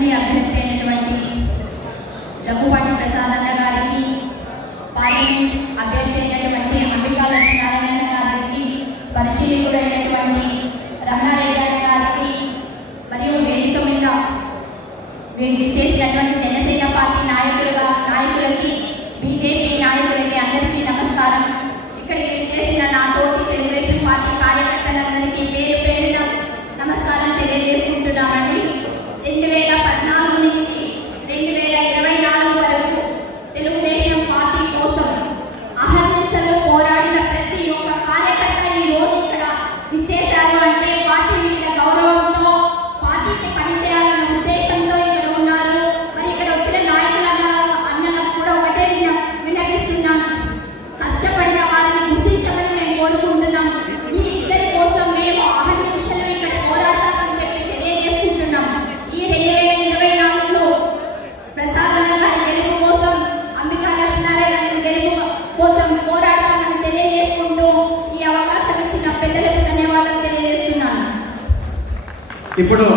Assembly అభ్యర్థి అయినటువంటి దగ్గుపాటి ప్రసాద్ అన్న గారికి పార్లమెంట్ అభ్యర్థి అయినటువంటి అంబికా లక్ష్మీనారాయణ గారికి పరిశీలకుడైనటువంటి రమణారెడ్డి గారికి మరియు వేదిక మీద వీరు తెలియజేసుకుంటూ ఈ అవకాశం ఇచ్చిన పెద్దలకు ధన్యవాదాలు తెలియజేస్తున్నాను. ఇప్పుడు